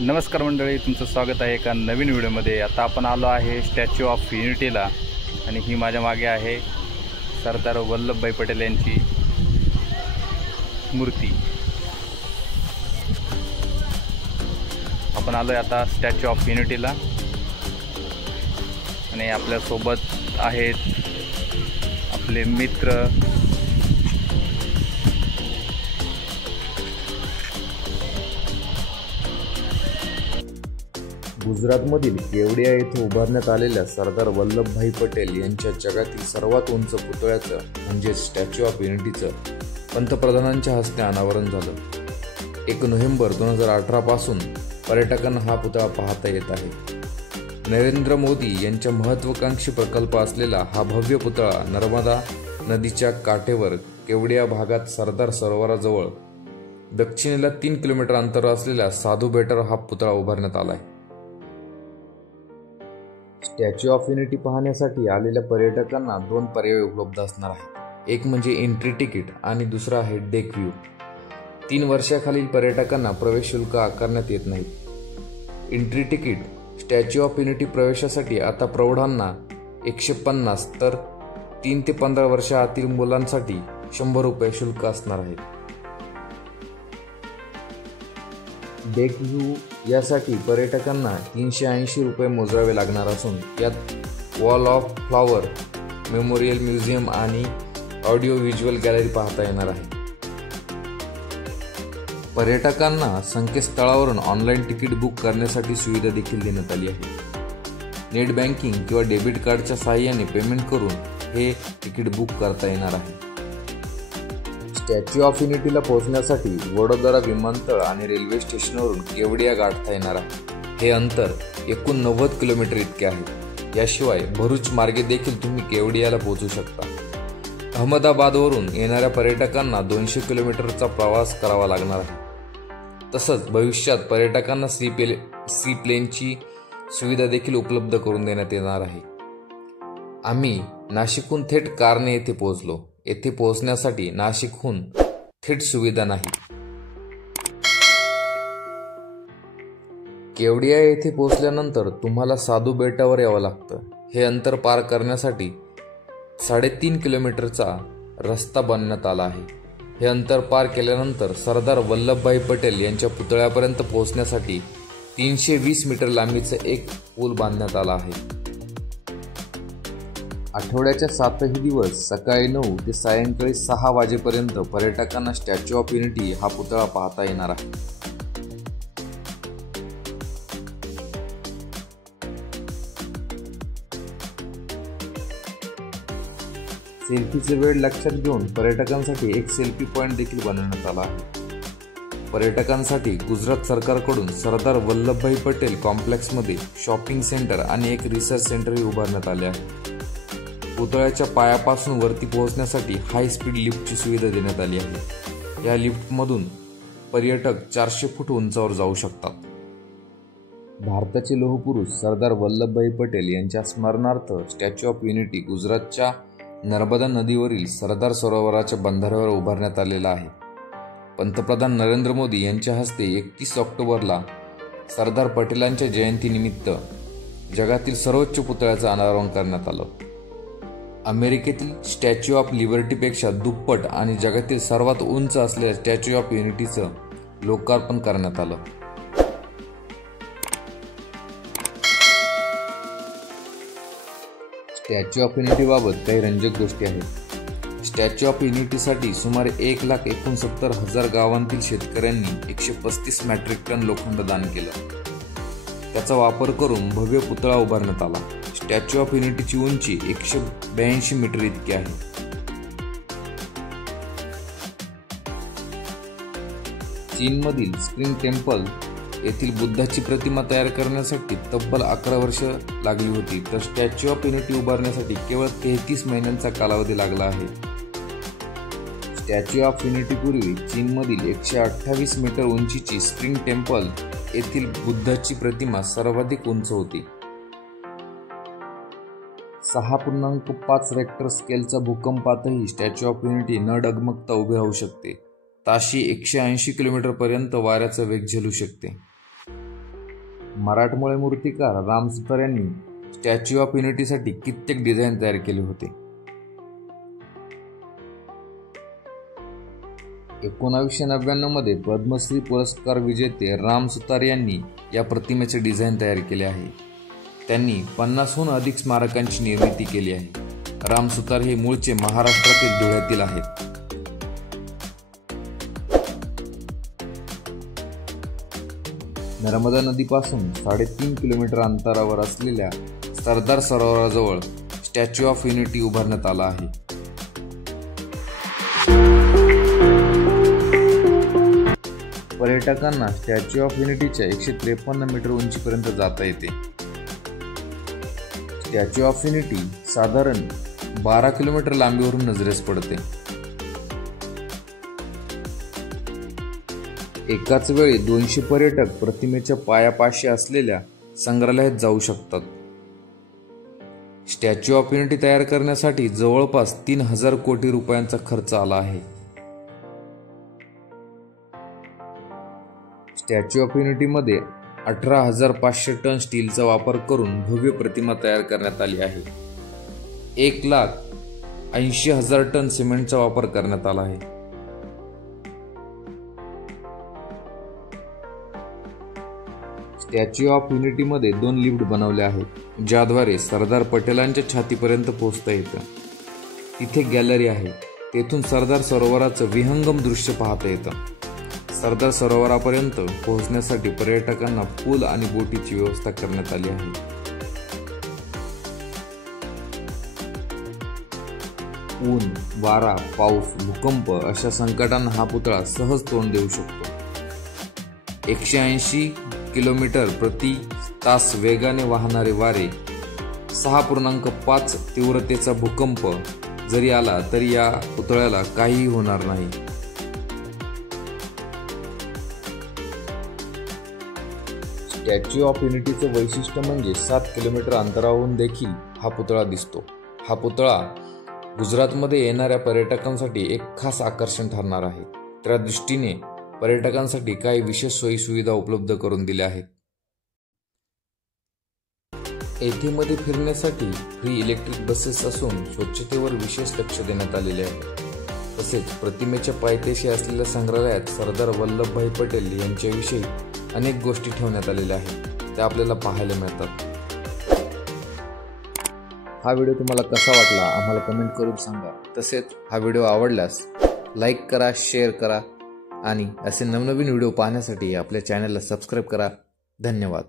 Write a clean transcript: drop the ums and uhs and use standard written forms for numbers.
नमस्कार मंडळी, तुमचं स्वागत आहे एका नवीन व्हिडिओमध्ये। आता आपण आलो आहे स्टॅच्यू ऑफ युनिटीला आणि ही माझ्या मागे आहे सरदार वल्लभभाई पटेल यांची मूर्ती। आपण आलो आहे आता स्टॅच्यू ऑफ युनिटीला आणि आपल्या सोबत आहेत आपले मित्र गुजरातमधील केवडिया येथे उभारण्यात आलेल्या सरदार वल्लभभाई पटेल यांच्या जगातील सर्वात उंच पुतळ्याचं म्हणजे स्टॅच्यू ऑफ युनिटीचं पंतप्रधानांच्या हस्ते अनावरण झालं। 1 नोव्हेंबर 2018 पासून पर्यटकांना हा पुतळा पाहता येत आहे। नरेंद्र मोदी यांच्या महत्त्वाकांक्षी प्रकल्प असलेला हा भव्य पुतळा नर्मदा नदीच्या काठेवर केवडिया भागात सरदार सरोवराजवळ दक्षिणेला 3 किलोमीटर अंतरावर असलेल्या साधू बेटावर हा पुतळा उभारण्यात आला आहे। स्टॅच्यू ऑफ युनिटी पाहण्यासाठी आलेल्या पर्यटकांना 2 पर्याय उपलब्ध असणार आहेत। एक म्हणजे एंट्री तिकीट आणि दुसरा आहे डेक व्ह्यू। 3 वर्षाखालील पर्यटकांना प्रवेश शुल्क आकारण्यात येत नाही। Entry ticket statue of unity प्रवेशासाठी आता प्रौढांना 150 तर 3 ते 15 वर्षाआतील मुलांसाठी 100 रुपये शुल्क असणार आहे। डेक व्ह्यू यासाठी पर्यटकांना 380 रुपये मोजावे लागणार असून यात wall of flower memorial museum आणि ऑडिओ व्हिज्युअल गॅलरी पाहता येणार आहे। पर्यटकांना संकेतस्थळावरून ऑनलाईन तिकीट बुक करण्यासाठी सुविधा देखील देण्यात आली आहे। नेट बँकिंग किंवा डेबिट कार्डच्या सहाय्याने पेमेंट करून हे तिकीट बुक करता येणार आहे। स्टॅच्यू ऑफ युनिटीला पोहोचण्यासाठी वडोदरा विमानतळ आणि रेल्वे स्टेशनवरून केवडिया गाठता येणार आहे। हे अंतर एकूण 90 किलोमीटर इतके आहे। याशिवाय भरूच मार्गे देखील तुम्ही केवडियाला पोहोचू शकता। अहमदाबादवरून येणाऱ्या पर्यटकांना 200 किलोमीटरचा प्रवास करावा लागणार आहे। तसंच भविष्यात पर्यटकांना सी प्लेनची सुविधा देखील उपलब्ध करून देण्यात येणार आहे। आम्ही नाशिकहून थेट कारने येथे पोहोचलो। येथे पोहोचण्यासाठी नाशिकहून थेट सुविधा नाही। केवडिया येथे पोहोचल्यानंतर तुम्हाला साधू बेटावर यावं लागतं। हे अंतर पार करण्यासाठी 3.5 किलोमीटरचा रस्ता बनवण्यात आला आहे। हे अंतर पार केल्यानंतर सरदार वल्लभभाई पटेल यांच्या पुतळ्यापर्यंत पोहोचण्यासाठी 320 मीटर लांबीचा एक पूल बांधण्यात आला आहे। आठवड्याच्या 7ही दिवस सकाळी 9 ते सायंकाळी 6 वाजेपर्यंत पर्यटकांना स्टॅच्यू ऑफ युनिटी हा पुतळा पाहता येणार आहे। सेल्फीचे वेळ लक्षात घेऊन पर्यटकांसाठी एक सेल्फी पॉइंट देखील बनवण्यात आला आहे। पर्यटकांसाठी गुजरात सरकारकडून सरदार वल्लभभाई पटेल कॉम्प्लेक्समध्ये शॉपिंग सेंटर आणि एक रिसर्च सेंटरही उभारण्यात आले आहे। पुतळ्याच्या पायापासून वरती पोहोचण्यासाठी हाय स्पीड लिफ्टची सुविधा देण्यात आली आहे। या लिफ्टमधून पर्यटक 400 फूट उंचावर जाऊ शकतात। भारताचे लोहपुरुष सरदार वल्लभभाई पटेल यांच्या स्मरणार्थ स्टॅच्यू ऑफ युनिटी गुजरातच्या नर्मदा नदीवरील सरदार सरोवराच्या बंधाऱ्यावर उभारण्यात आलेला आहे। पंतप्रधान नरेंद्र मोदी यांच्या हस्ते 31 ऑक्टोबरला सरदार पटेलांच्या जयंतीनिमित्त जगातील सर्वोच्च पुतळ्याचं अनावरण करण्यात आलं। अमेरिकेतील स्टॅच्यू ऑफ लिबर्टीपेक्षा दुप्पट आणि जगातील सर्वात उंच असलेल्या स्टॅच्यू ऑफ युनिटीचं लोकार्पण करण्यात आलं। स्टॅच्यू ऑफ युनिटीबाबत काही रंजक गोष्टी आहेत। स्टॅच्यू ऑफ युनिटीसाठी सुमारे 1,69,000 गावांतील शेतकऱ्यांनी 135 मेट्रिक टन लोखंड दान केलं। त्याचा वापर करून भव्य पुतळा उभारण्यात आला। स्टॅच्यू ऑफ युनिटीची उंची 182 मीटर इतकी आहे। चीनमधील स्प्रिंग टेम्पल येथील बुद्धाची प्रतिमा तयार करण्यासाठी तब्बल 11 वर्ष लागली होती, तर स्टॅच्यू ऑफ युनिटी उभारण्यासाठी केवळ 33 महिन्यांचा कालावधी लागला आहे। स्टॅच्यू ऑफ युनिटीपूर्वी चीनमधील 128 मीटर उंचीची स्प्रिंग टेम्पल येथील बुद्धाची प्रतिमा सर्वाधिक उंच होती। 6.5 रेक्टर स्केलचा भूकंपातही स्टॅच्यू ऑफ युनिटी न डगमगता उभी राहू शकते। ताशी 180 किलोमीटर पर्यंत वाऱ्याचा वेग झेलू शकते। मराठमोळे मूर्तिकार राम सुतार यांनी स्टॅच्यू ऑफ युनिटीसाठी कित्येक डिझाईन तयार केले होते. 1999 मध्ये पद्मश्री पुरस्कार विजेते राम सुतार यांनी या प्रतिमेचे डिझाईन तयार केले आहे. त्यांनी 50हून अधिक स्मारकांची निर्मिती केली आहे. राम सुतार हे मूळचे महाराष्ट्रातील धुळ्यातील आहेत. नर्मदा नदीपासून 3.5 किलोमीटर अंतरावर असलेल्या सरदार सरोवराजवळ स्टॅच्यू ऑफ युनिटी उभारण्यात आला आहे. पर्यटकांना स्टॅच्यू ऑफ युनिटीच्या 153 मीटर उंचीपर्यंत जाता येते. स्टॅच्यू ऑफ युनिटी साधारण 12 किलोमीटर लांबीवरून नजरेस पडते. एकाच वेळी 200 पर्यटक प्रतिमेच्या पायापाशी असलेल्या संग्रहालयात जाऊ शकतात. स्टॅच्यू ऑफ युनिटी तयार करण्यासाठी जवळपास 3000 कोटी रुपयांचा खर्च आला आहे. स्टॅच्यू ऑफ युनिटीमध्ये 18,500 टन स्टीलचा वापर करून भव्य प्रतिमा तयार करण्यात आली आहे. 1,80,000 टन सिमेंटचा वापर करण्यात आला आहे. स्टॅच्यू ऑफ युनिटीमध्ये 2 लिफ्ट बनवले आहेत, ज्याद्वारे सरदार पटेलांच्या छातीपर्यंत पोहोचता येतं. तिथे गॅलरी आहे, तेथून सरदार सरोवराचं विहंगम दृश्य पाहता येतं. सरदार सरोवरापर्यंत पोहोचण्यासाठी पर्यटकांना पूल आणि बोटीची व्यवस्था करण्यात आली आहे. ऊन, वारा, पाऊस, भूकंप अशा संकटांना हा पुतळा सहज तोंड देऊ शकतो. 180 किलोमीटर प्रति तास वेगाने वाहणारे वारे, 6.5 तीव्रतेचा भूकंप जरी आला तरी या पुतळ्याला काहीही होणार नाही. स्टॅच्यू ऑफ युनिटीचे वैशिष्ट्य म्हणजे 7 किलोमीटर अंतरावरून देखील हा पुतळा दिसतो. हा पुतळा गुजरातमध्ये येणाऱ्या पर्यटकांसाठी एक खास आकर्षण ठरणार आहे. त्या दृष्टीने पर्यटकांसाठी काही विशेष सोयीसुविधा उपलब्ध करून दिल्या आहेत. येथे मध्ये फिरण्यासाठी फ्री इलेक्ट्रिक बसेस असून स्वच्छतेवर विशेष लक्ष देण्यात आलेले आहे. तसेच प्रतिमेच्या पायथ्याशी असलेल्या संग्रहालयात सरदार वल्लभभाई पटेल यांच्याविषयी अनेक गोष्टी ठेवण्यात आलेल्या आहेत, त्या आपल्याला पाहायला मिळतात. हा व्हिडिओ तुम्हाला कसा वाटला आम्हाला कमेंट करून सांगा. तसेच हा व्हिडिओ आवडल्यास लाईक करा, शेअर करा आणि असे नवनवीन व्हिडिओ पाहण्यासाठी आपल्या चॅनलला सबस्क्राईब करा. धन्यवाद.